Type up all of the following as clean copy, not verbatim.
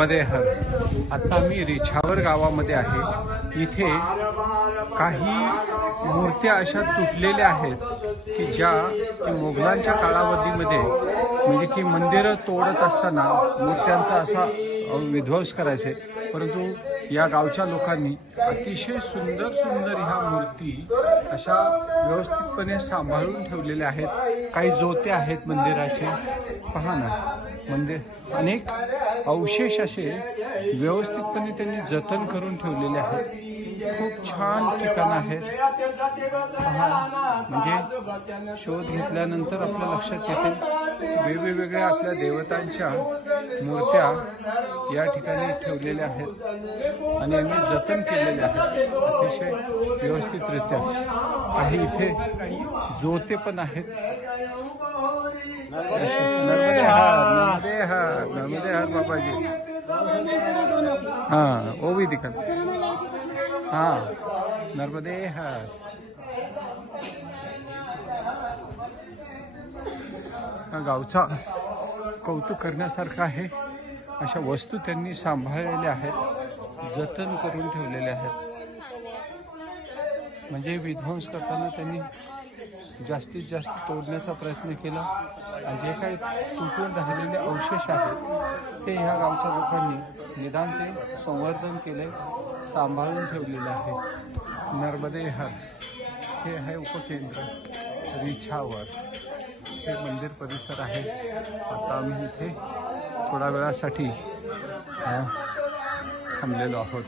मध्ये आता मी रिछावर गावामध्ये आहे। इथे काही मूर्त्या अशा तुटलेल्या आहेत की ज्या मोगलांच्या कालावधीमध्ये म्हणजे की मंदिरं तोडत असताना मूर्त्यांचा असा विध्वंस करायचे, परंतु या गावच्या लोकांनी अतिशय सुंदर सुंदर ह्या मूर्ती अशा व्यवस्थितपणे सांभाळून ठेवलेल्या आहेत। काही जोते आहेत मंदिराचे, पहा ना, मंदिर अनेक अवशेष असे व्यवस्थितपणे त्यांनी जतन करून ठेवलेले आहेत। खूप छान ठिकाण आहे, म्हणजे शोध घेतल्यानंतर आपल्या लक्षात येते वेगवेगळ्या आपल्या देवतांच्या मूर्त्या या ठिकाणी ठेवलेल्या आहेत आणि आम्ही जतन केलेल्या आहेत अतिशय व्यवस्थितरित्या। काही इथे जोते पण आहेत। नर्मदे हर, नर्मदे हर बाबा जी। हाँ वो भी दिखा, हाँ नर्मदे हर। हा गावचा कौतुक करण्यासारखं आहे। अशा वस्तू त्यांनी सांभाळलेल्या आहेत, जतन करून ठेवलेल्या आहेत। म्हणजे विध्वंस करताना त्यांनी जास्तीत जास्त तोडण्याचा प्रयत्न केला आणि जे काही तुटून राहिलेले अवशेष आहेत ते ह्या गावच्या लोकांनी निदान ते संवर्धन केले, सांभाळून ठेवलेले आहे। नर्मदे हर हे आहे उपकेंद्र रिछावर, हे मंदिर परिसर आहे। आता आम्ही इथे थोड्या वेळासाठी थांबलेलो आहोत।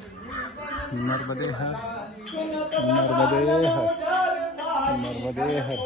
नर्मदे हर, नर्मदे हर, नर्मदे हर, नर्मदे हर।